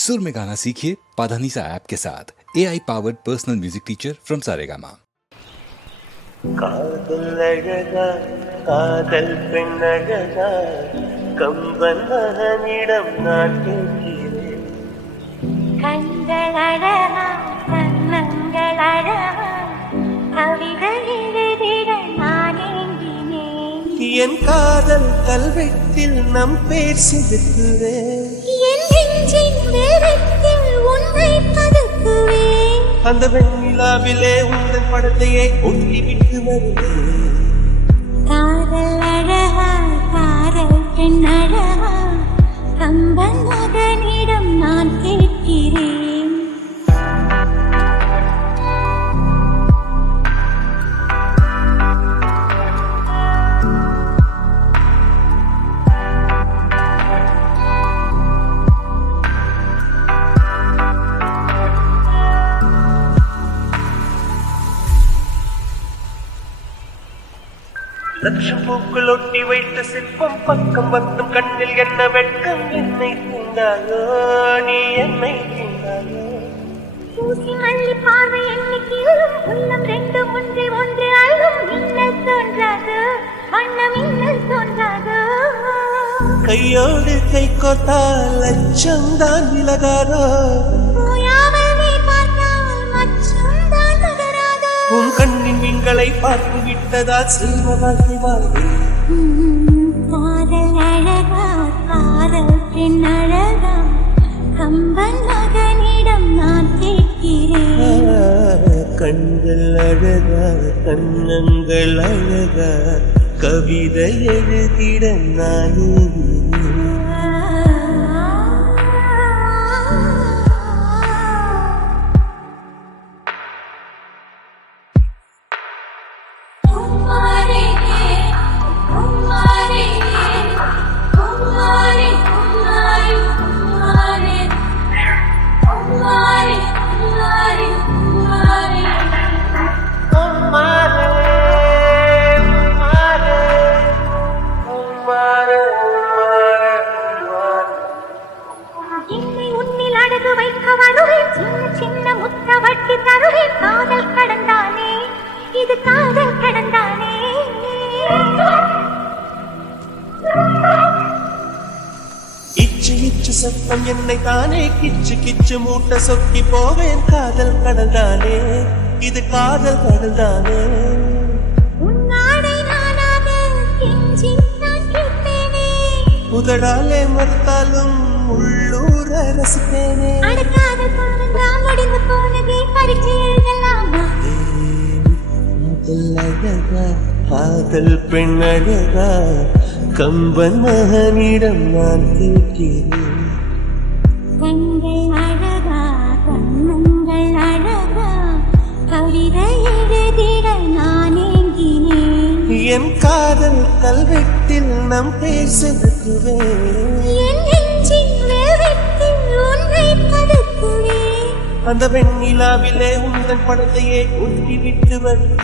सुर में गाना सीखिए पाधानीसा ऐप के साथ AI powered personal music teacher from Saregama. காதல் அழகா காதல் பெண்ணழகா கம்பன் மகனிடம் நான் கேட்கிறேன். கண்கள் அழகா கண்ணங்கள் அழகா கவிதை எழுதிட நான் ஏங்கினேன். என் காதல் கல்வெட்டில் நம் பேர் செதுக்குவேன். என் நெஞ்சின் வேகத்தில் உன்னை பதுக்குவேன். அந்த வெண்ணிலாவிலே உங்கள் படத்தையே ஒட்டி விட்டு வருவேன். காதல் அழகா காதல் பெண் அழகா கம்பன் மகனிடம் நான் கேட்கிறேன். லட்சம் பூக்கள் ஒட்டி வைத்த சிற்பம் பக்கம் வந்தும் கண்ணில் என்ன வெட்கம். என்னை தீண்டாயோ நீ என்னை தீண்டாயோ. பூசி மல்லி பார்வை எண்ணிக்கையிலும் உள்ளம் ரெண்டு ஒன்றே ஒன்று அழும். மின்னல் தோன்றாது வண்ணம் மின்னல் தோன்றாது. கையோடு கை கோத்தால் லட்சம் தான் விலகாரோ. உன் கண்ணின் மீன்களை பார்த்து விட்டதால் செல்வதாசி வாழ்வு. காதல் அழகா காதல் பெண் அழகா கம்பன் மகனிடம் நான் கேட்கிறேன். கண்கள் அழகா கண்ணங்கள் அழகா கவிதை எழுதிட நானே. சின்ன முத்த வட்டி தருவேன். காதல் கடந்தானே இது காதல் கடந்தானே. இச்சு இச்சு சத்தம் என்னை தானே கிச்சு கிச்சு மூட்ட சொக்கி போவேன். காதல் கடந்தானே இது காதல் கடந்தானே. உன்னாடை நானாக கெஞ்சி நான் கேட்பேனே. உதடாலே மறுத்தாலும் உள்ளூர ரசிப்பேனே. அடக்காத பாருங்க முடிந்து போனதே பரிச்சை எழுதலாமா. காதல் அழகா காதல் பெண் அழகா கம்பன் மகனிடம் நான் கேட்கிறேன். கண்கள் அழகா கண்ணங்கள் அழகா கவிதை எழுதிட நான் ஏங்கினேன். என் காதல் கல்வெட்டில் நம் பேர் செதுக்குவேன். என் நெஞ்சின் வேகத்தில் உன்னை பதுக்குவேன். அந்த வெண்ணிலாவிலே உங்கள் படத்தையே ஒட்டி விட்டு வரும்.